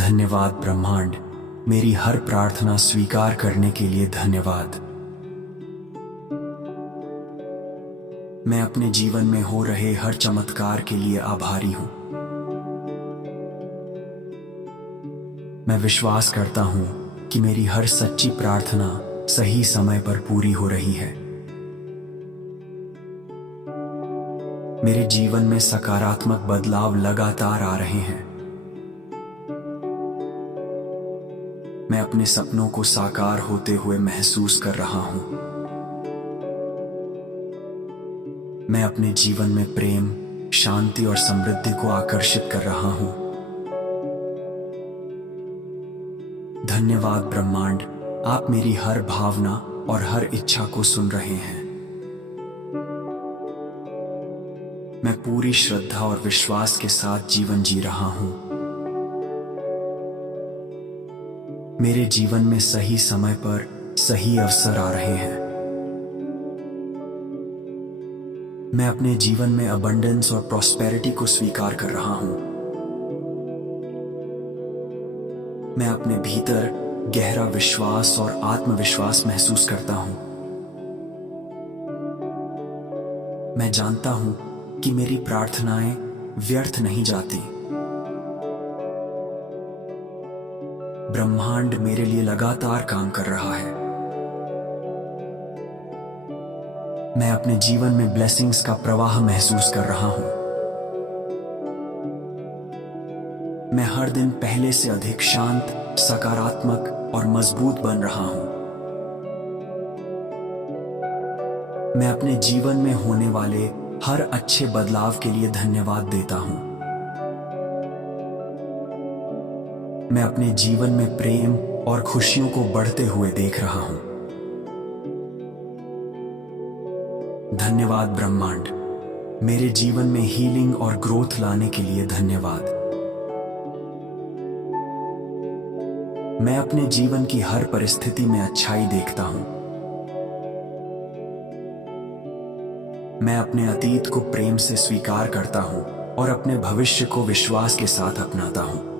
धन्यवाद ब्रह्मांड, मेरी हर प्रार्थना स्वीकार करने के लिए धन्यवाद। मैं अपने जीवन में हो रहे हर चमत्कार के लिए आभारी हूं। मैं विश्वास करता हूं कि मेरी हर सच्ची प्रार्थना सही समय पर पूरी हो रही है। मेरे जीवन में सकारात्मक बदलाव लगातार आ रहे हैं। मैं अपने सपनों को साकार होते हुए महसूस कर रहा हूं। मैं अपने जीवन में प्रेम, शांति और समृद्धि को आकर्षित कर रहा हूं। धन्यवाद ब्रह्मांड, आप मेरी हर भावना और हर इच्छा को सुन रहे हैं। मैं पूरी श्रद्धा और विश्वास के साथ जीवन जी रहा हूं। मेरे जीवन में सही समय पर सही अवसर आ रहे हैं। मैं अपने जीवन में अबंडेंस और प्रॉस्पेरिटी को स्वीकार कर रहा हूं। मैं अपने भीतर गहरा विश्वास और आत्मविश्वास महसूस करता हूं। मैं जानता हूं कि मेरी प्रार्थनाएं व्यर्थ नहीं जाती। ब्रह्मांड मेरे लिए लगातार काम कर रहा है। मैं अपने जीवन में ब्लेसिंग्स का प्रवाह महसूस कर रहा हूं। मैं हर दिन पहले से अधिक शांत, सकारात्मक और मजबूत बन रहा हूं। मैं अपने जीवन में होने वाले हर अच्छे बदलाव के लिए धन्यवाद देता हूं। मैं अपने जीवन में प्रेम और खुशियों को बढ़ते हुए देख रहा हूं। धन्यवाद ब्रह्मांड, मेरे जीवन में हीलिंग और ग्रोथ लाने के लिए धन्यवाद। मैं अपने जीवन की हर परिस्थिति में अच्छाई देखता हूं। मैं अपने अतीत को प्रेम से स्वीकार करता हूं और अपने भविष्य को विश्वास के साथ अपनाता हूं।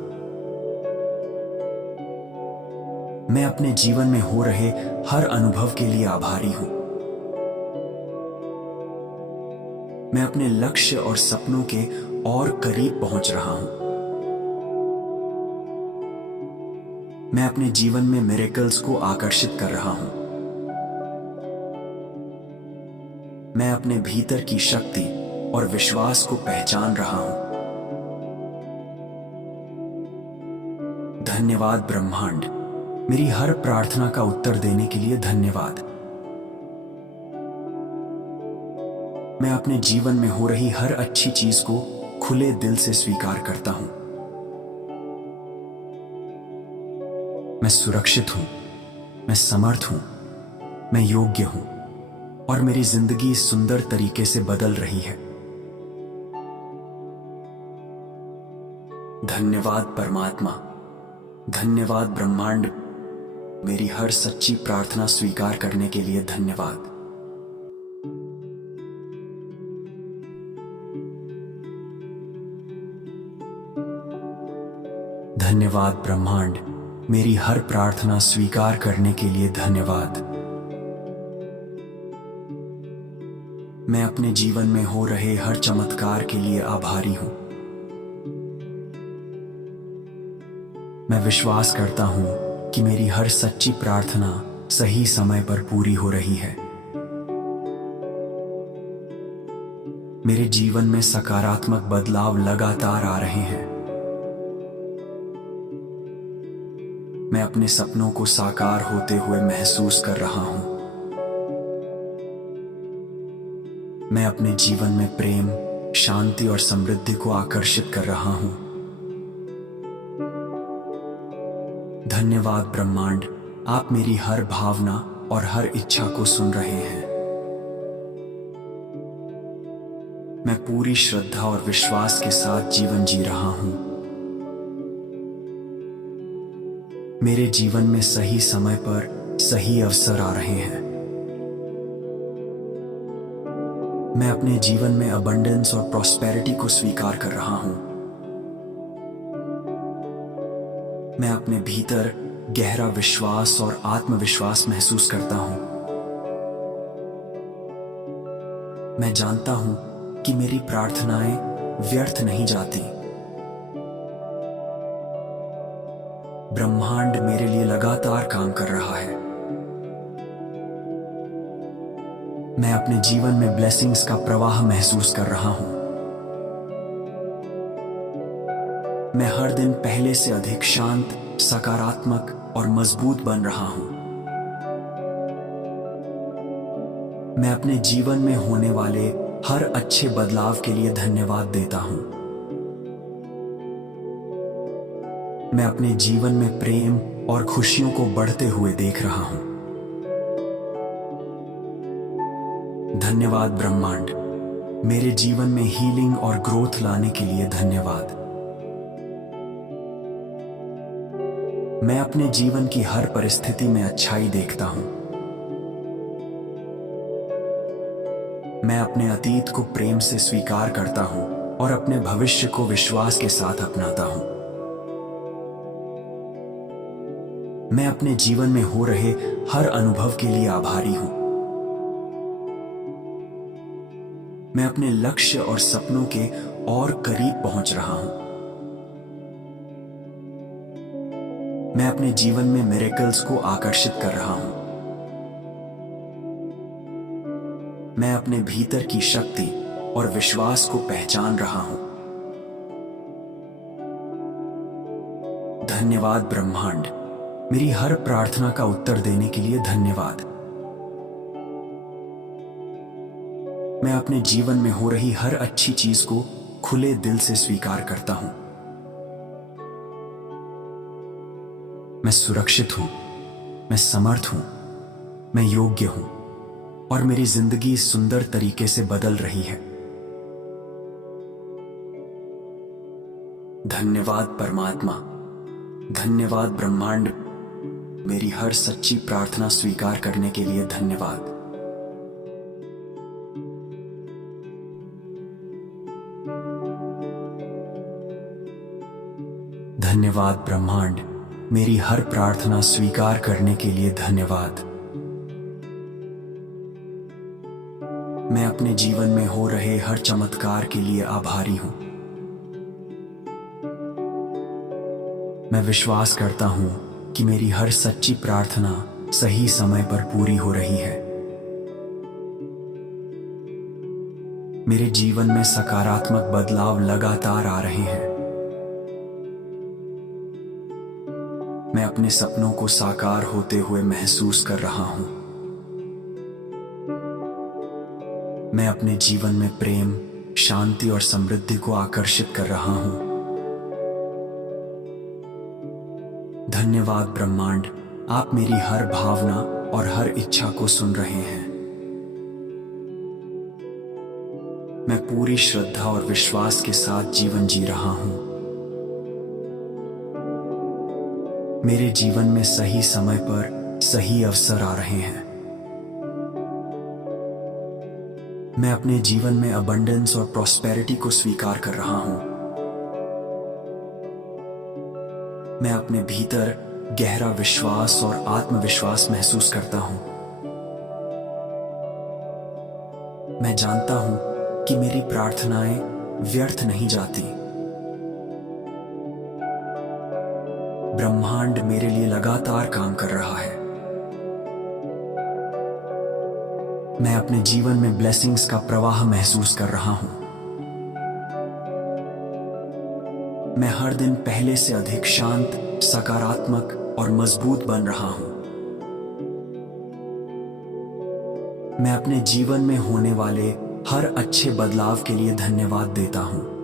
मैं अपने जीवन में हो रहे हर अनुभव के लिए आभारी हूं। मैं अपने लक्ष्य और सपनों के और करीब पहुंच रहा हूं। मैं अपने जीवन में मिरेकल्स को आकर्षित कर रहा हूं। मैं अपने भीतर की शक्ति और विश्वास को पहचान रहा हूं। धन्यवाद ब्रह्मांड, मेरी हर प्रार्थना का उत्तर देने के लिए धन्यवाद। मैं अपने जीवन में हो रही हर अच्छी चीज को खुले दिल से स्वीकार करता हूं। मैं सुरक्षित हूं, मैं समर्थ हूं, मैं योग्य हूं और मेरी जिंदगी सुंदर तरीके से बदल रही है। धन्यवाद परमात्मा, धन्यवाद ब्रह्मांड, मेरी हर सच्ची प्रार्थना स्वीकार करने के लिए धन्यवाद। धन्यवाद ब्रह्मांड, मेरी हर प्रार्थना स्वीकार करने के लिए धन्यवाद। मैं अपने जीवन में हो रहे हर चमत्कार के लिए आभारी हूं। मैं विश्वास करता हूं कि मेरी हर सच्ची प्रार्थना सही समय पर पूरी हो रही है। मेरे जीवन में सकारात्मक बदलाव लगातार आ रहे हैं। मैं अपने सपनों को साकार होते हुए महसूस कर रहा हूं। मैं अपने जीवन में प्रेम, शांति और समृद्धि को आकर्षित कर रहा हूं। धन्यवाद ब्रह्मांड, आप मेरी हर भावना और हर इच्छा को सुन रहे हैं। मैं पूरी श्रद्धा और विश्वास के साथ जीवन जी रहा हूं। मेरे जीवन में सही समय पर सही अवसर आ रहे हैं। मैं अपने जीवन में अबंडेंस और प्रॉस्पेरिटी को स्वीकार कर रहा हूं। मैं अपने भीतर गहरा विश्वास और आत्मविश्वास महसूस करता हूं। मैं जानता हूं कि मेरी प्रार्थनाएं व्यर्थ नहीं जाती। ब्रह्मांड मेरे लिए लगातार काम कर रहा है। मैं अपने जीवन में ब्लेसिंग्स का प्रवाह महसूस कर रहा हूं। मैं हर दिन पहले से अधिक शांत, सकारात्मक और मजबूत बन रहा हूं। मैं अपने जीवन में होने वाले हर अच्छे बदलाव के लिए धन्यवाद देता हूं। मैं अपने जीवन में प्रेम और खुशियों को बढ़ते हुए देख रहा हूं। धन्यवाद ब्रह्मांड, मेरे जीवन में हीलिंग और ग्रोथ लाने के लिए धन्यवाद। मैं अपने जीवन की हर परिस्थिति में अच्छाई देखता हूं। मैं अपने अतीत को प्रेम से स्वीकार करता हूं और अपने भविष्य को विश्वास के साथ अपनाता हूं। मैं अपने जीवन में हो रहे हर अनुभव के लिए आभारी हूं। मैं अपने लक्ष्य और सपनों के और करीब पहुंच रहा हूं। मैं अपने जीवन में मिरेकल्स को आकर्षित कर रहा हूं। मैं अपने भीतर की शक्ति और विश्वास को पहचान रहा हूं। धन्यवाद ब्रह्मांड, मेरी हर प्रार्थना का उत्तर देने के लिए धन्यवाद। मैं अपने जीवन में हो रही हर अच्छी चीज को खुले दिल से स्वीकार करता हूं। मैं सुरक्षित हूं, मैं समर्थ हूं, मैं योग्य हूं और मेरी जिंदगी सुंदर तरीके से बदल रही है। धन्यवाद परमात्मा, धन्यवाद ब्रह्मांड, मेरी हर सच्ची प्रार्थना स्वीकार करने के लिए धन्यवाद। धन्यवाद ब्रह्मांड, मेरी हर प्रार्थना स्वीकार करने के लिए धन्यवाद। मैं अपने जीवन में हो रहे हर चमत्कार के लिए आभारी हूं। मैं विश्वास करता हूं कि मेरी हर सच्ची प्रार्थना सही समय पर पूरी हो रही है। मेरे जीवन में सकारात्मक बदलाव लगातार आ रहे हैं। मैं अपने सपनों को साकार होते हुए महसूस कर रहा हूं। मैं अपने जीवन में प्रेम, शांति और समृद्धि को आकर्षित कर रहा हूं। धन्यवाद ब्रह्मांड, आप मेरी हर भावना और हर इच्छा को सुन रहे हैं। मैं पूरी श्रद्धा और विश्वास के साथ जीवन जी रहा हूं। मेरे जीवन में सही समय पर सही अवसर आ रहे हैं। मैं अपने जीवन में अबंडेंस और प्रॉस्पेरिटी को स्वीकार कर रहा हूं। मैं अपने भीतर गहरा विश्वास और आत्मविश्वास महसूस करता हूं। मैं जानता हूं कि मेरी प्रार्थनाएं व्यर्थ नहीं जाती। ब्रह्मांड मेरे लिए लगातार काम कर रहा है। मैं अपने जीवन में ब्लेसिंग्स का प्रवाह महसूस कर रहा हूं। मैं हर दिन पहले से अधिक शांत, सकारात्मक और मजबूत बन रहा हूं। मैं अपने जीवन में होने वाले हर अच्छे बदलाव के लिए धन्यवाद देता हूं।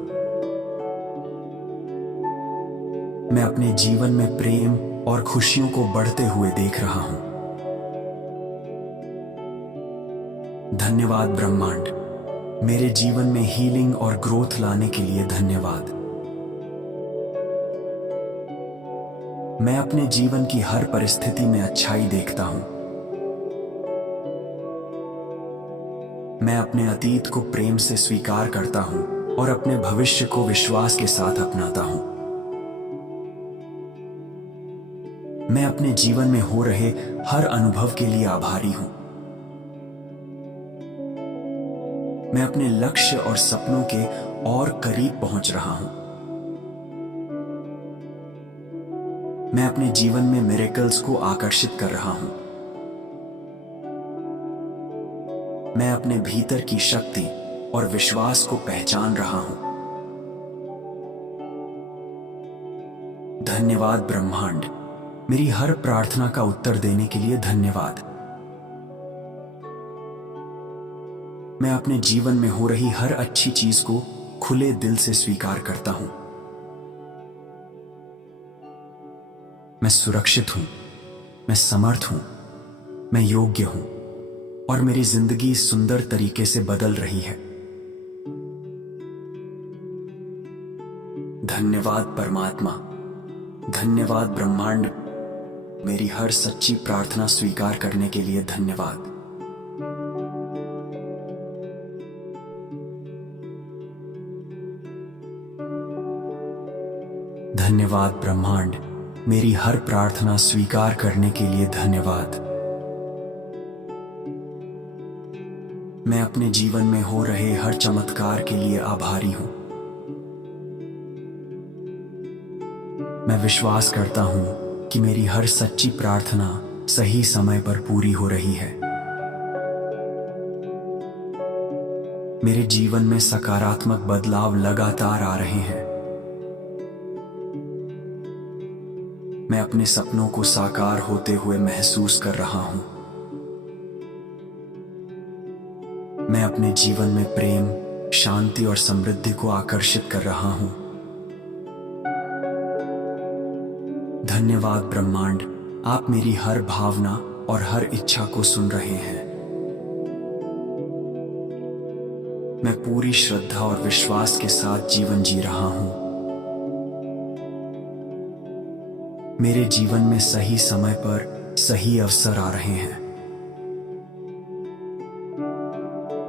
मैं अपने जीवन में प्रेम और खुशियों को बढ़ते हुए देख रहा हूं। धन्यवाद ब्रह्मांड, मेरे जीवन में हीलिंग और ग्रोथ लाने के लिए धन्यवाद। मैं अपने जीवन की हर परिस्थिति में अच्छाई देखता हूं। मैं अपने अतीत को प्रेम से स्वीकार करता हूं और अपने भविष्य को विश्वास के साथ अपनाता हूं। मैं अपने जीवन में हो रहे हर अनुभव के लिए आभारी हूं। मैं अपने लक्ष्य और सपनों के और करीब पहुंच रहा हूं। मैं अपने जीवन में मिरेकल्स को आकर्षित कर रहा हूं। मैं अपने भीतर की शक्ति और विश्वास को पहचान रहा हूं। धन्यवाद ब्रह्मांड, मेरी हर प्रार्थना का उत्तर देने के लिए धन्यवाद। मैं अपने जीवन में हो रही हर अच्छी चीज को खुले दिल से स्वीकार करता हूं। मैं सुरक्षित हूं, मैं समर्थ हूं, मैं योग्य हूं और मेरी जिंदगी सुंदर तरीके से बदल रही है। धन्यवाद परमात्मा, धन्यवाद ब्रह्मांड, मेरी हर सच्ची प्रार्थना स्वीकार करने के लिए धन्यवाद। धन्यवाद ब्रह्मांड, मेरी हर प्रार्थना स्वीकार करने के लिए धन्यवाद। मैं अपने जीवन में हो रहे हर चमत्कार के लिए आभारी हूं। मैं विश्वास करता हूं कि मेरी हर सच्ची प्रार्थना सही समय पर पूरी हो रही है। मेरे जीवन में सकारात्मक बदलाव लगातार आ रहे हैं। मैं अपने सपनों को साकार होते हुए महसूस कर रहा हूं। मैं अपने जीवन में प्रेम, शांति और समृद्धि को आकर्षित कर रहा हूं। धन्यवाद ब्रह्मांड, आप मेरी हर भावना और हर इच्छा को सुन रहे हैं। मैं पूरी श्रद्धा और विश्वास के साथ जीवन जी रहा हूं। मेरे जीवन में सही समय पर सही अवसर आ रहे हैं।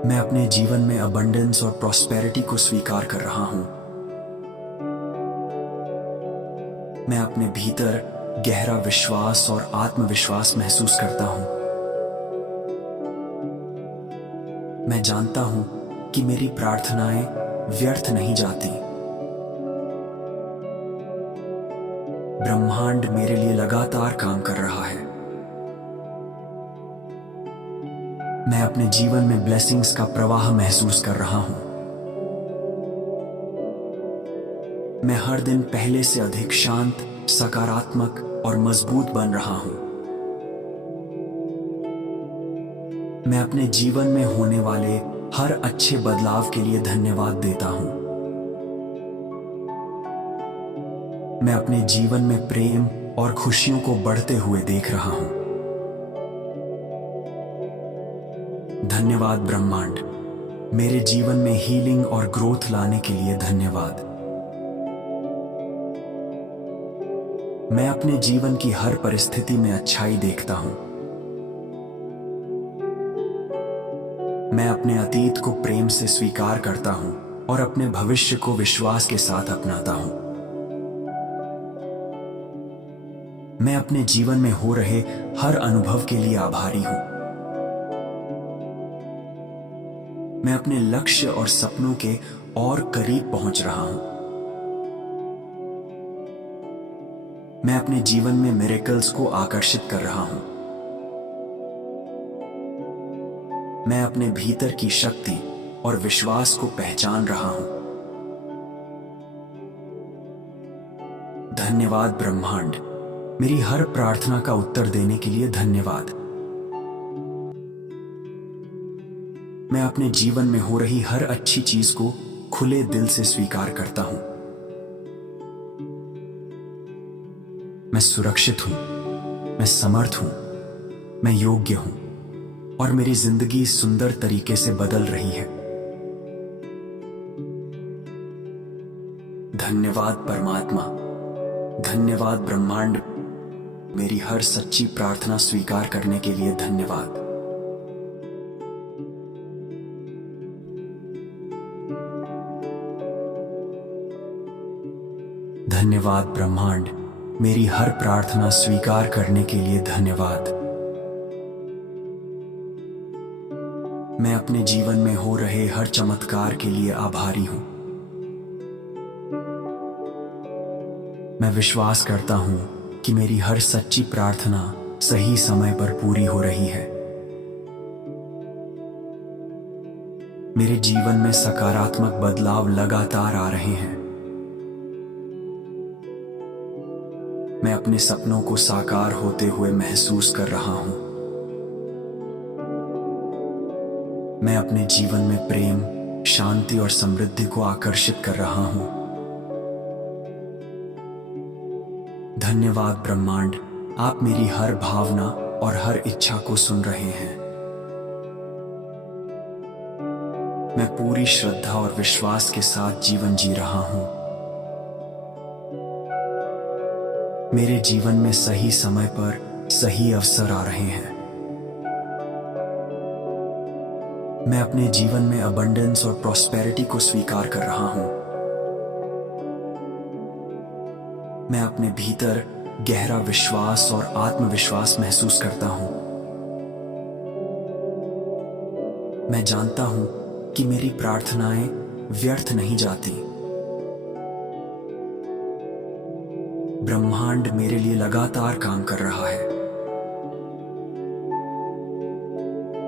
मैं अपने जीवन में अबंडेंस और प्रॉस्पेरिटी को स्वीकार कर रहा हूं। मैं अपने भीतर गहरा विश्वास और आत्मविश्वास महसूस करता हूं। मैं जानता हूं कि मेरी प्रार्थनाएं व्यर्थ नहीं जाती। ब्रह्मांड मेरे लिए लगातार काम कर रहा है। मैं अपने जीवन में ब्लेसिंग्स का प्रवाह महसूस कर रहा हूं। मैं हर दिन पहले से अधिक शांत, सकारात्मक और मजबूत बन रहा हूं। मैं अपने जीवन में होने वाले हर अच्छे बदलाव के लिए धन्यवाद देता हूं। मैं अपने जीवन में प्रेम और खुशियों को बढ़ते हुए देख रहा हूं। धन्यवाद ब्रह्मांड, मेरे जीवन में हीलिंग और ग्रोथ लाने के लिए धन्यवाद। मैं अपने जीवन की हर परिस्थिति में अच्छाई देखता हूं। मैं अपने अतीत को प्रेम से स्वीकार करता हूं और अपने भविष्य को विश्वास के साथ अपनाता हूं। मैं अपने जीवन में हो रहे हर अनुभव के लिए आभारी हूं। मैं अपने लक्ष्य और सपनों के और करीब पहुंच रहा हूं। मैं अपने जीवन में मिरेकल्स को आकर्षित कर रहा हूं। मैं अपने भीतर की शक्ति और विश्वास को पहचान रहा हूं। धन्यवाद ब्रह्मांड, मेरी हर प्रार्थना का उत्तर देने के लिए धन्यवाद। मैं अपने जीवन में हो रही हर अच्छी चीज को खुले दिल से स्वीकार करता हूं। मैं सुरक्षित हूं, मैं समर्थ हूं, मैं योग्य हूं और मेरी जिंदगी सुंदर तरीके से बदल रही है। धन्यवाद परमात्मा, धन्यवाद ब्रह्मांड, मेरी हर सच्ची प्रार्थना स्वीकार करने के लिए धन्यवाद। धन्यवाद ब्रह्मांड, मेरी हर प्रार्थना स्वीकार करने के लिए धन्यवाद। मैं अपने जीवन में हो रहे हर चमत्कार के लिए आभारी हूं। मैं विश्वास करता हूं कि मेरी हर सच्ची प्रार्थना सही समय पर पूरी हो रही है। मेरे जीवन में सकारात्मक बदलाव लगातार आ रहे हैं। मैं अपने सपनों को साकार होते हुए महसूस कर रहा हूं। मैं अपने जीवन में प्रेम, शांति और समृद्धि को आकर्षित कर रहा हूं। धन्यवाद ब्रह्मांड, आप मेरी हर भावना और हर इच्छा को सुन रहे हैं। मैं पूरी श्रद्धा और विश्वास के साथ जीवन जी रहा हूं। मेरे जीवन में सही समय पर सही अवसर आ रहे हैं। मैं अपने जीवन में अबंडेंस और प्रॉस्पेरिटी को स्वीकार कर रहा हूं। मैं अपने भीतर गहरा विश्वास और आत्मविश्वास महसूस करता हूं। मैं जानता हूं कि मेरी प्रार्थनाएं व्यर्थ नहीं जाती। ब्रह्मांड मेरे लिए लगातार काम कर रहा है।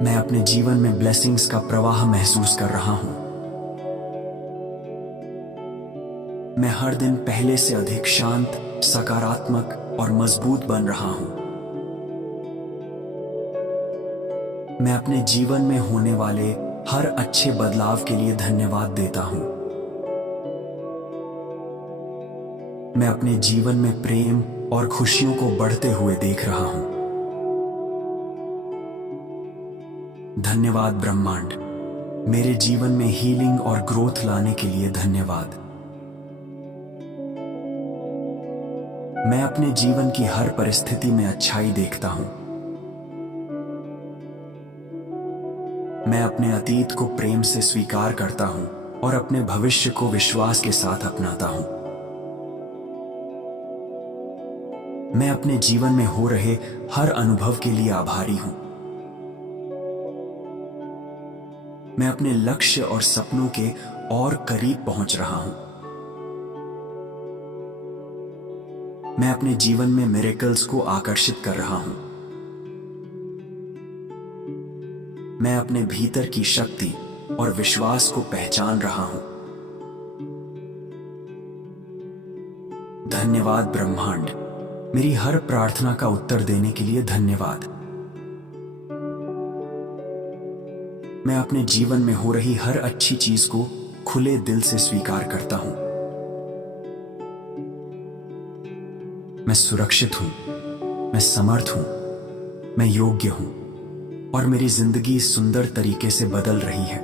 मैं अपने जीवन में ब्लेसिंग्स का प्रवाह महसूस कर रहा हूं। मैं हर दिन पहले से अधिक शांत, सकारात्मक और मजबूत बन रहा हूं। मैं अपने जीवन में होने वाले हर अच्छे बदलाव के लिए धन्यवाद देता हूं। मैं अपने जीवन में प्रेम और खुशियों को बढ़ते हुए देख रहा हूं। धन्यवाद ब्रह्मांड, मेरे जीवन में हीलिंग और ग्रोथ लाने के लिए धन्यवाद। मैं अपने जीवन की हर परिस्थिति में अच्छाई देखता हूं। मैं अपने अतीत को प्रेम से स्वीकार करता हूं और अपने भविष्य को विश्वास के साथ अपनाता हूं। मैं अपने जीवन में हो रहे हर अनुभव के लिए आभारी हूं। मैं अपने लक्ष्य और सपनों के और करीब पहुंच रहा हूं। मैं अपने जीवन में मिरेकल्स को आकर्षित कर रहा हूं। मैं अपने भीतर की शक्ति और विश्वास को पहचान रहा हूं। धन्यवाद ब्रह्मांड, मेरी हर प्रार्थना का उत्तर देने के लिए धन्यवाद। मैं अपने जीवन में हो रही हर अच्छी चीज को खुले दिल से स्वीकार करता हूं। मैं सुरक्षित हूं, मैं समर्थ हूं, मैं योग्य हूं और मेरी जिंदगी सुंदर तरीके से बदल रही है।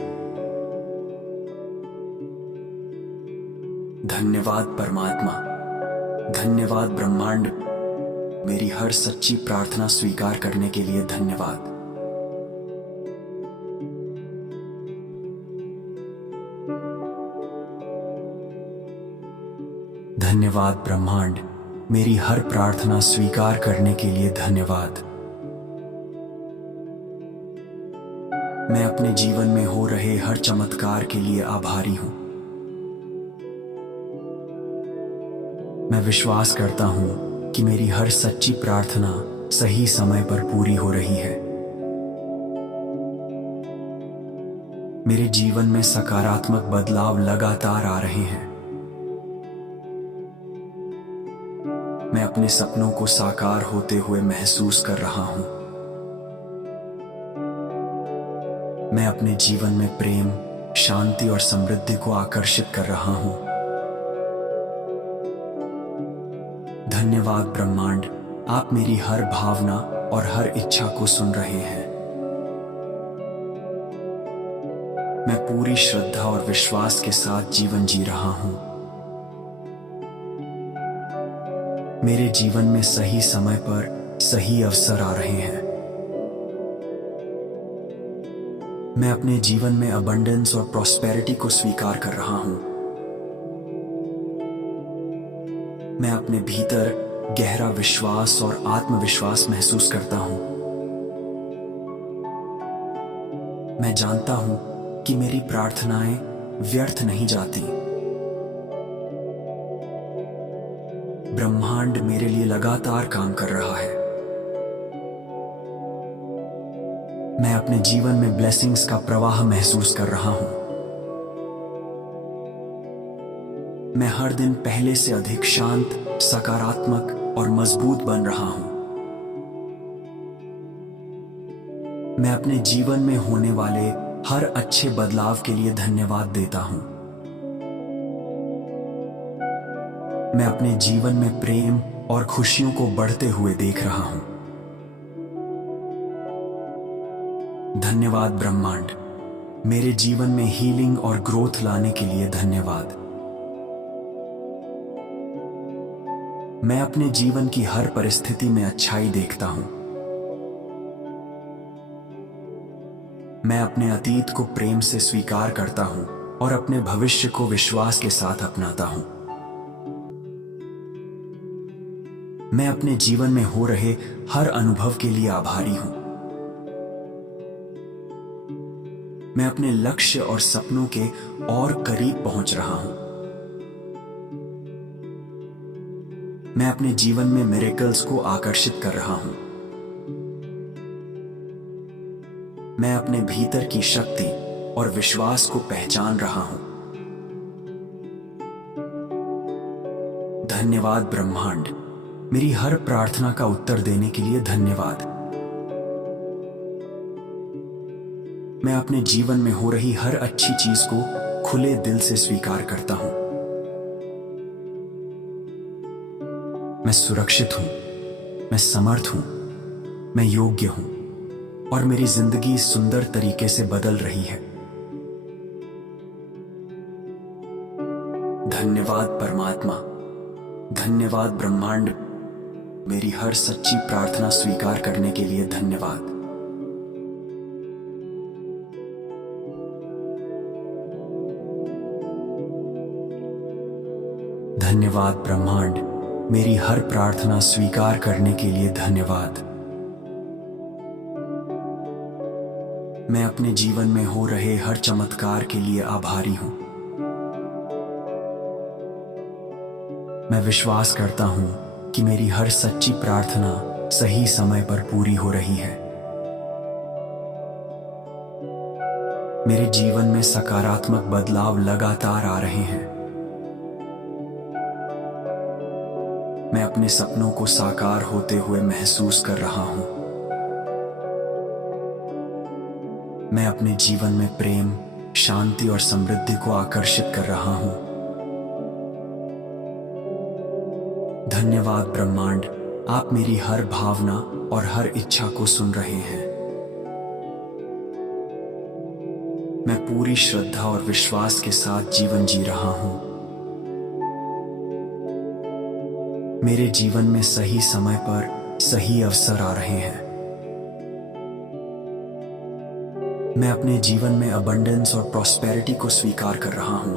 धन्यवाद परमात्मा, धन्यवाद ब्रह्मांड, मेरी हर सच्ची प्रार्थना स्वीकार करने के लिए धन्यवाद। धन्यवाद ब्रह्मांड, मेरी हर प्रार्थना स्वीकार करने के लिए धन्यवाद। मैं अपने जीवन में हो रहे हर चमत्कार के लिए आभारी हूं। मैं विश्वास करता हूं कि मेरी हर सच्ची प्रार्थना सही समय पर पूरी हो रही है। मेरे जीवन में सकारात्मक बदलाव लगातार आ रहे हैं। मैं अपने सपनों को साकार होते हुए महसूस कर रहा हूं। मैं अपने जीवन में प्रेम, शांति और समृद्धि को आकर्षित कर रहा हूं। धन्यवाद ब्रह्मांड, आप मेरी हर भावना और हर इच्छा को सुन रहे हैं। मैं पूरी श्रद्धा और विश्वास के साथ जीवन जी रहा हूं। मेरे जीवन में सही समय पर सही अवसर आ रहे हैं। मैं अपने जीवन में अबंडेंस और प्रॉस्पेरिटी को स्वीकार कर रहा हूं। मैं अपने भीतर गहरा विश्वास और आत्मविश्वास महसूस करता हूं। मैं जानता हूं कि मेरी प्रार्थनाएं व्यर्थ नहीं जाती। ब्रह्मांड मेरे लिए लगातार काम कर रहा है। मैं अपने जीवन में ब्लेसिंग्स का प्रवाह महसूस कर रहा हूं। मैं हर दिन पहले से अधिक शांत, सकारात्मक और मजबूत बन रहा हूं। मैं अपने जीवन में होने वाले हर अच्छे बदलाव के लिए धन्यवाद देता हूं। मैं अपने जीवन में प्रेम और खुशियों को बढ़ते हुए देख रहा हूं। धन्यवाद ब्रह्मांड, मेरे जीवन में हीलिंग और ग्रोथ लाने के लिए धन्यवाद। मैं अपने जीवन की हर परिस्थिति में अच्छाई देखता हूं। मैं अपने अतीत को प्रेम से स्वीकार करता हूं और अपने भविष्य को विश्वास के साथ अपनाता हूं। मैं अपने जीवन में हो रहे हर अनुभव के लिए आभारी हूं। मैं अपने लक्ष्य और सपनों के और करीब पहुंच रहा हूं। मैं अपने जीवन में मिरेकल्स को आकर्षित कर रहा हूं। मैं अपने भीतर की शक्ति और विश्वास को पहचान रहा हूं। धन्यवाद ब्रह्मांड, मेरी हर प्रार्थना का उत्तर देने के लिए धन्यवाद। मैं अपने जीवन में हो रही हर अच्छी चीज को खुले दिल से स्वीकार करता हूं। मैं सुरक्षित हूं, मैं समर्थ हूं, मैं योग्य हूं और मेरी जिंदगी सुंदर तरीके से बदल रही है। धन्यवाद परमात्मा, धन्यवाद ब्रह्मांड, मेरी हर सच्ची प्रार्थना स्वीकार करने के लिए धन्यवाद। धन्यवाद ब्रह्मांड, मेरी हर प्रार्थना स्वीकार करने के लिए धन्यवाद। मैं अपने जीवन में हो रहे हर चमत्कार के लिए आभारी हूं। मैं विश्वास करता हूं कि मेरी हर सच्ची प्रार्थना सही समय पर पूरी हो रही है। मेरे जीवन में सकारात्मक बदलाव लगातार आ रहे हैं। मैं अपने सपनों को साकार होते हुए महसूस कर रहा हूं। मैं अपने जीवन में प्रेम, शांति और समृद्धि को आकर्षित कर रहा हूं। धन्यवाद ब्रह्मांड, आप मेरी हर भावना और हर इच्छा को सुन रहे हैं। मैं पूरी श्रद्धा और विश्वास के साथ जीवन जी रहा हूं। मेरे जीवन में सही समय पर सही अवसर आ रहे हैं। मैं अपने जीवन में अबंडेंस और प्रॉस्पेरिटी को स्वीकार कर रहा हूं।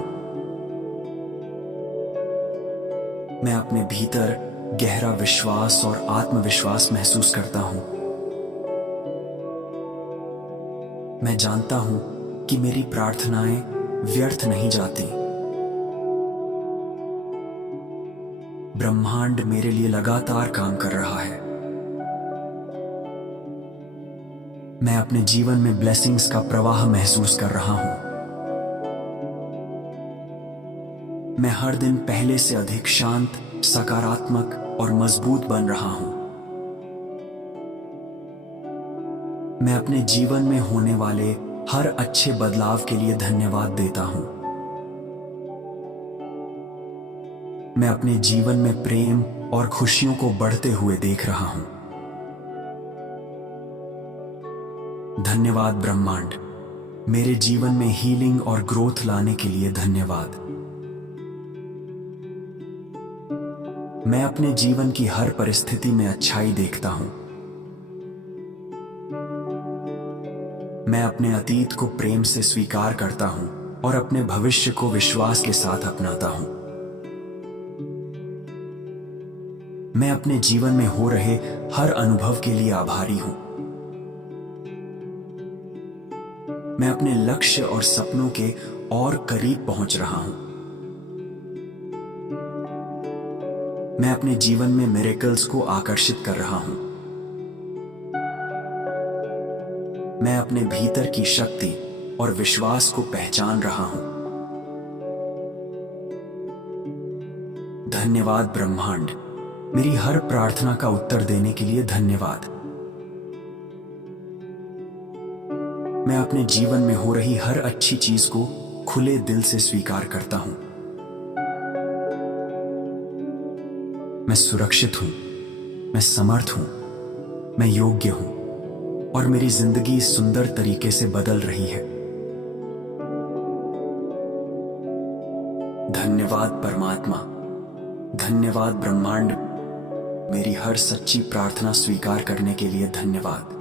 मैं अपने भीतर गहरा विश्वास और आत्मविश्वास महसूस करता हूं। मैं जानता हूं कि मेरी प्रार्थनाएं व्यर्थ नहीं जाती। ब्रह्मांड मेरे लिए लगातार काम कर रहा है। मैं अपने जीवन में ब्लेसिंग्स का प्रवाह महसूस कर रहा हूं। मैं हर दिन पहले से अधिक शांत, सकारात्मक और मजबूत बन रहा हूं। मैं अपने जीवन में होने वाले हर अच्छे बदलाव के लिए धन्यवाद देता हूं। मैं अपने जीवन में प्रेम और खुशियों को बढ़ते हुए देख रहा हूं। धन्यवाद ब्रह्मांड, मेरे जीवन में हीलिंग और ग्रोथ लाने के लिए धन्यवाद। मैं अपने जीवन की हर परिस्थिति में अच्छाई देखता हूं। मैं अपने अतीत को प्रेम से स्वीकार करता हूं और अपने भविष्य को विश्वास के साथ अपनाता हूं। मैं अपने जीवन में हो रहे हर अनुभव के लिए आभारी हूं। मैं अपने लक्ष्य और सपनों के और करीब पहुंच रहा हूं। मैं अपने जीवन में मिरेकल्स को आकर्षित कर रहा हूं। मैं अपने भीतर की शक्ति और विश्वास को पहचान रहा हूं। धन्यवाद ब्रह्मांड, मेरी हर प्रार्थना का उत्तर देने के लिए धन्यवाद। मैं अपने जीवन में हो रही हर अच्छी चीज को खुले दिल से स्वीकार करता हूं। मैं सुरक्षित हूं, मैं समर्थ हूं, मैं योग्य हूं और मेरी जिंदगी सुंदर तरीके से बदल रही है। धन्यवाद परमात्मा, धन्यवाद ब्रह्मांड, मेरी हर सच्ची प्रार्थना स्वीकार करने के लिए धन्यवाद।